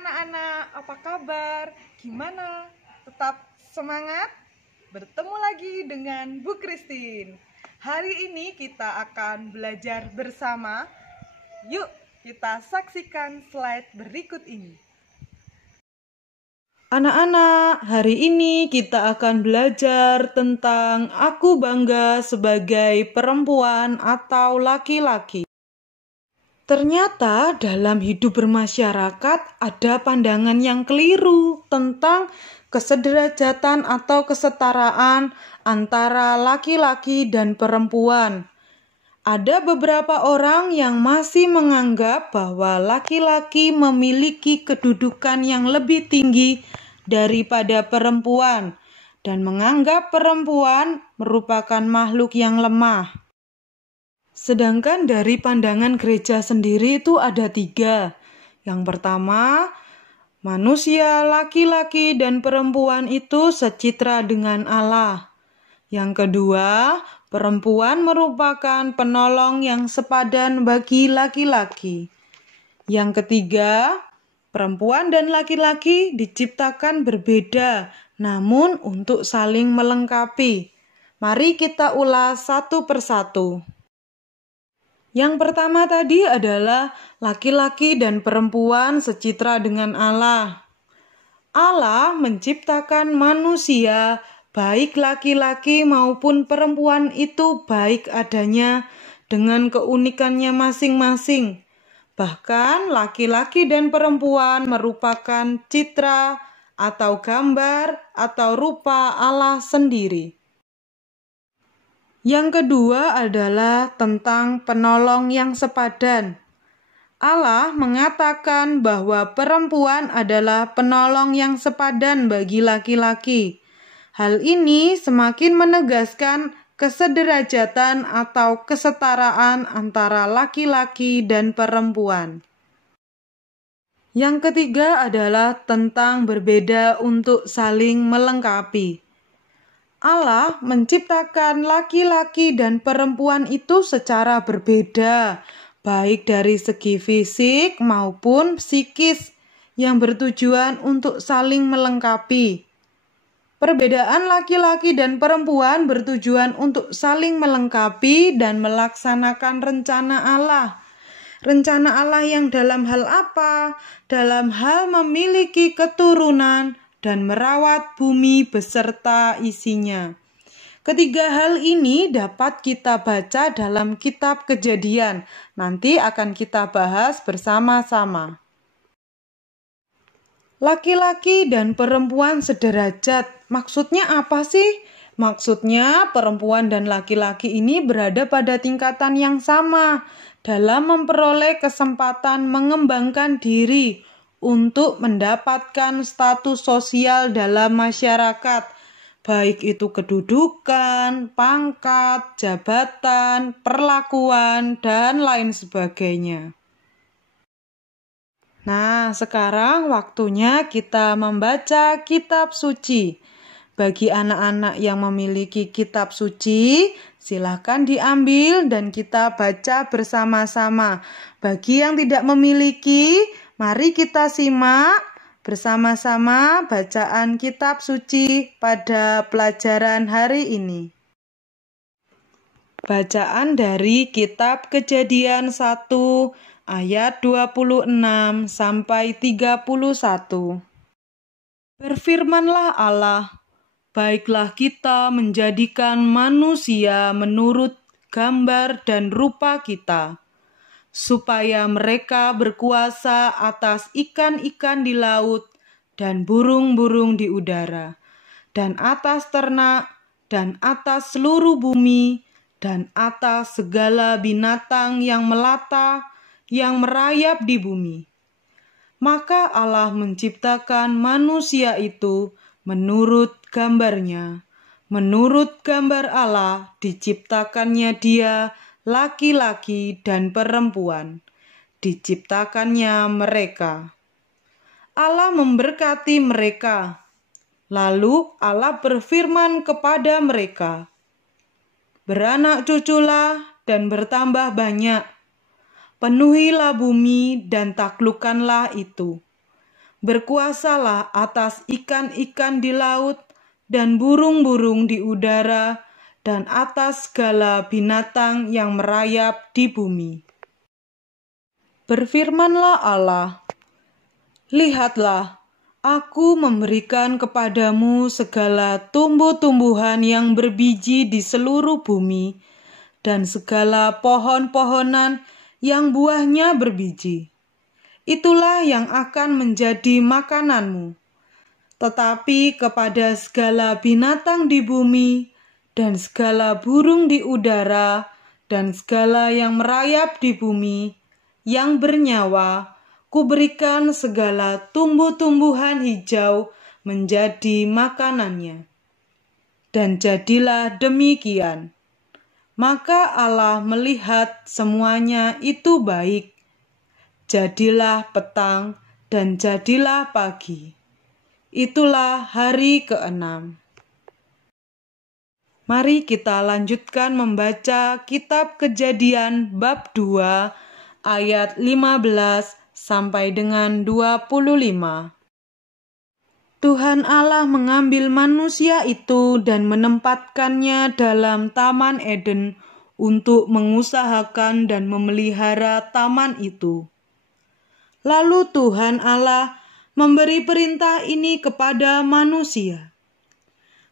anak-anak, apa kabar? Gimana? Tetap semangat? Bertemu lagi dengan Bu Christine. Hari ini kita akan belajar bersama. Yuk, kita saksikan slide berikut ini. Anak-anak, hari ini kita akan belajar tentang aku bangga sebagai perempuan atau laki-laki. Ternyata dalam hidup bermasyarakat ada pandangan yang keliru tentang kesederajatan atau kesetaraan antara laki-laki dan perempuan. Ada beberapa orang yang masih menganggap bahwa laki-laki memiliki kedudukan yang lebih tinggi daripada perempuan dan menganggap perempuan merupakan makhluk yang lemah. Sedangkan dari pandangan gereja sendiri itu ada 3. Yang pertama, manusia laki-laki dan perempuan itu secitra dengan Allah. Yang kedua, perempuan merupakan penolong yang sepadan bagi laki-laki. Yang ketiga, perempuan dan laki-laki diciptakan berbeda, namun untuk saling melengkapi. Mari kita ulas satu persatu. Yang pertama tadi adalah laki-laki dan perempuan secitra dengan Allah. Allah menciptakan manusia, baik laki-laki maupun perempuan itu baik adanya dengan keunikannya masing-masing. Bahkan laki-laki dan perempuan merupakan citra atau gambar atau rupa Allah sendiri. Yang kedua adalah tentang penolong yang sepadan. Allah mengatakan bahwa perempuan adalah penolong yang sepadan bagi laki-laki. Hal ini semakin menegaskan kesederajatan atau kesetaraan antara laki-laki dan perempuan. Yang ketiga adalah tentang berbeda untuk saling melengkapi. Allah menciptakan laki-laki dan perempuan itu secara berbeda, baik dari segi fisik maupun psikis, yang bertujuan untuk saling melengkapi. Perbedaan laki-laki dan perempuan bertujuan untuk saling melengkapi dan melaksanakan rencana Allah. Rencana Allah yang dalam hal apa? Dalam hal memiliki keturunan dan merawat bumi beserta isinya. Ketiga hal ini dapat kita baca dalam kitab Kejadian. Nanti akan kita bahas bersama-sama. Laki-laki dan perempuan sederajat. Maksudnya apa sih? Maksudnya perempuan dan laki-laki ini berada pada tingkatan yang sama dalam memperoleh kesempatan mengembangkan diri untuk mendapatkan status sosial dalam masyarakat, baik itu kedudukan, pangkat, jabatan, perlakuan, dan lain sebagainya. Nah, sekarang waktunya kita membaca kitab suci. Bagi anak-anak yang memiliki kitab suci, silakan diambil dan kita baca bersama-sama. Bagi yang tidak memiliki, mari kita simak bersama-sama bacaan kitab suci pada pelajaran hari ini. Bacaan dari kitab Kejadian 1 ayat 26 sampai 31. Berfirmanlah Allah, baiklah kita menjadikan manusia menurut gambar dan rupa kita, supaya mereka berkuasa atas ikan-ikan di laut dan burung-burung di udara, dan atas ternak, dan atas seluruh bumi, dan atas segala binatang yang melata, yang merayap di bumi. Maka Allah menciptakan manusia itu menurut gambarnya. Menurut gambar Allah diciptakannya dia, laki-laki dan perempuan, diciptakannya mereka. Allah memberkati mereka. Lalu Allah berfirman kepada mereka, beranak cuculah dan bertambah banyak, penuhilah bumi dan taklukkanlah itu. Berkuasalah atas ikan-ikan di laut dan burung-burung di udara dan atas segala binatang yang merayap di bumi. Berfirmanlah Allah, lihatlah, aku memberikan kepadamu segala tumbuh-tumbuhan yang berbiji di seluruh bumi, dan segala pohon-pohonan yang buahnya berbiji. Itulah yang akan menjadi makananmu. Tetapi kepada segala binatang di bumi, dan segala burung di udara, dan segala yang merayap di bumi, yang bernyawa, kuberikan segala tumbuh-tumbuhan hijau menjadi makanannya. Dan jadilah demikian. Maka Allah melihat semuanya itu baik. Jadilah petang dan jadilah pagi. Itulah hari ke-6. Mari kita lanjutkan membaca kitab Kejadian bab 2 ayat 15 sampai dengan 25. Tuhan Allah mengambil manusia itu dan menempatkannya dalam Taman Eden untuk mengusahakan dan memelihara taman itu. Lalu Tuhan Allah memberi perintah ini kepada manusia.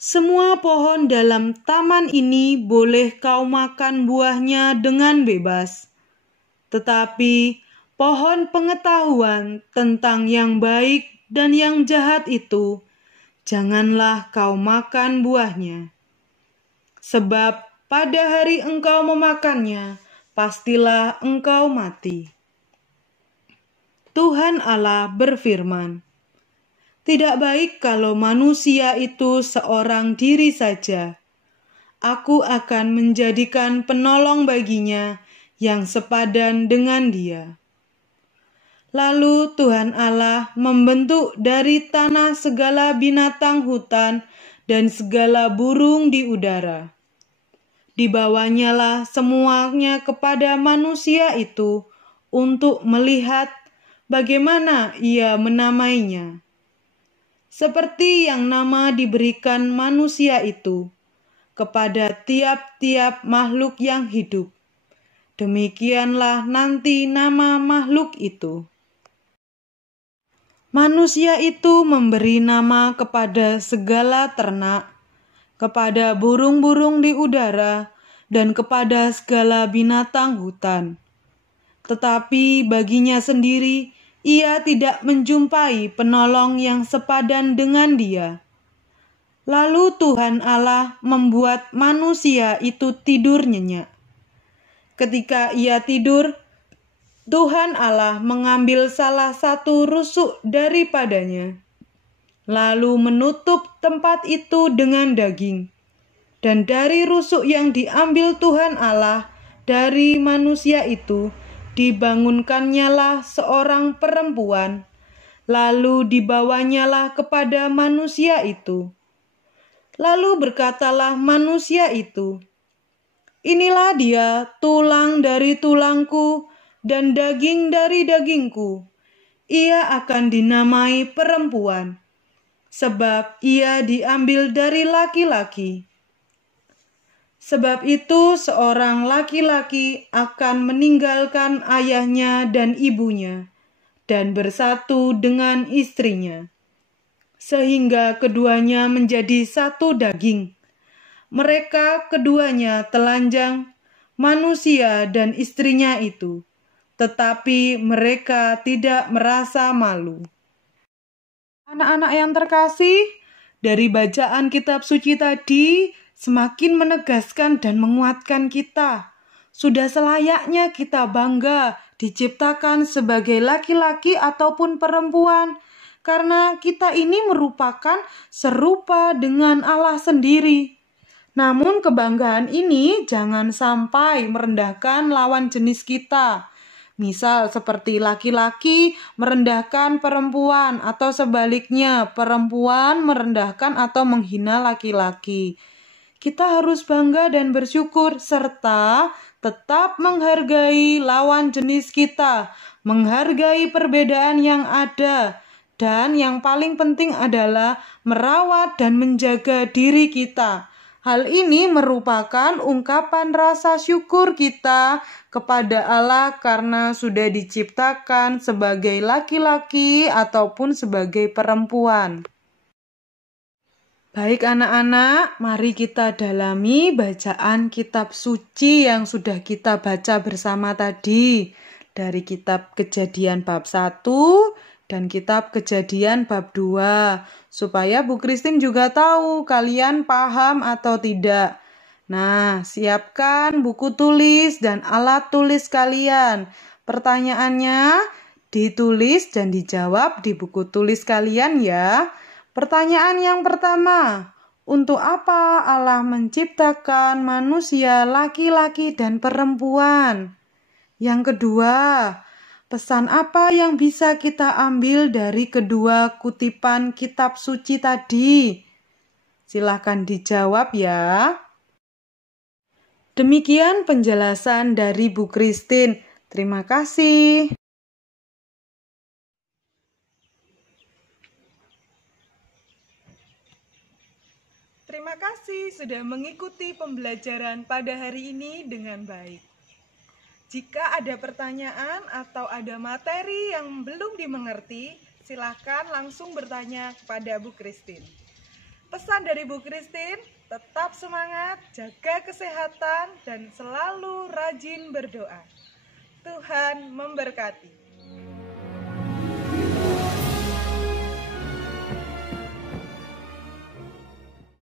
Semua pohon dalam taman ini boleh kau makan buahnya dengan bebas. Tetapi pohon pengetahuan tentang yang baik dan yang jahat itu, janganlah kau makan buahnya. Sebab pada hari engkau memakannya, pastilah engkau mati. Tuhan Allah berfirman, tidak baik kalau manusia itu seorang diri saja. Aku akan menjadikan penolong baginya yang sepadan dengan dia. Lalu Tuhan Allah membentuk dari tanah segala binatang hutan dan segala burung di udara. Dibawanyalah semuanya kepada manusia itu untuk melihat bagaimana ia menamainya. Seperti yang nama diberikan manusia itu kepada tiap-tiap makhluk yang hidup, demikianlah nanti nama makhluk itu. Manusia itu memberi nama kepada segala ternak, kepada burung-burung di udara, dan kepada segala binatang hutan. Tetapi baginya sendiri, ia tidak menjumpai penolong yang sepadan dengan dia. Lalu Tuhan Allah membuat manusia itu tidur nyenyak. Ketika ia tidur, Tuhan Allah mengambil salah satu rusuk daripadanya, lalu menutup tempat itu dengan daging. Dan dari rusuk yang diambil Tuhan Allah dari manusia itu, dibangunkannyalah seorang perempuan, lalu dibawanyalah kepada manusia itu. Lalu berkatalah manusia itu, inilah dia tulang dari tulangku, dan daging dari dagingku. Ia akan dinamai perempuan, sebab ia diambil dari laki-laki. Sebab itu seorang laki-laki akan meninggalkan ayahnya dan ibunya, dan bersatu dengan istrinya, sehingga keduanya menjadi satu daging. Mereka keduanya telanjang, manusia dan istrinya itu, tetapi mereka tidak merasa malu. Anak-anak yang terkasih, dari bacaan kitab suci tadi semakin menegaskan dan menguatkan kita. Sudah selayaknya kita bangga diciptakan sebagai laki-laki ataupun perempuan, karena kita ini merupakan serupa dengan Allah sendiri. Namun kebanggaan ini jangan sampai merendahkan lawan jenis kita. Misal seperti laki-laki merendahkan perempuan atau sebaliknya perempuan merendahkan atau menghina laki-laki. Kita harus bangga dan bersyukur serta tetap menghargai lawan jenis kita, menghargai perbedaan yang ada, Dan yang paling penting adalah merawat dan menjaga diri kita. Hal ini merupakan ungkapan rasa syukur kita kepada Allah karena sudah diciptakan sebagai laki-laki ataupun sebagai perempuan. Baik anak-anak, mari kita dalami bacaan kitab suci yang sudah kita baca bersama tadi. Dari kitab Kejadian bab 1 dan kitab Kejadian bab 2. Supaya Bu Christine juga tahu kalian paham atau tidak. Nah, siapkan buku tulis dan alat tulis kalian. Pertanyaannya ditulis dan dijawab di buku tulis kalian ya. Pertanyaan yang pertama, untuk apa Allah menciptakan manusia laki-laki dan perempuan? Yang kedua, pesan apa yang bisa kita ambil dari kedua kutipan kitab suci tadi? Silakan dijawab ya. Demikian penjelasan dari Bu Christine. Terima kasih. Terima kasih sudah mengikuti pembelajaran pada hari ini dengan baik. Jika ada pertanyaan atau ada materi yang belum dimengerti, silakan langsung bertanya kepada Bu Christine. Pesan dari Bu Christine, tetap semangat, jaga kesehatan, dan selalu rajin berdoa. Tuhan memberkati.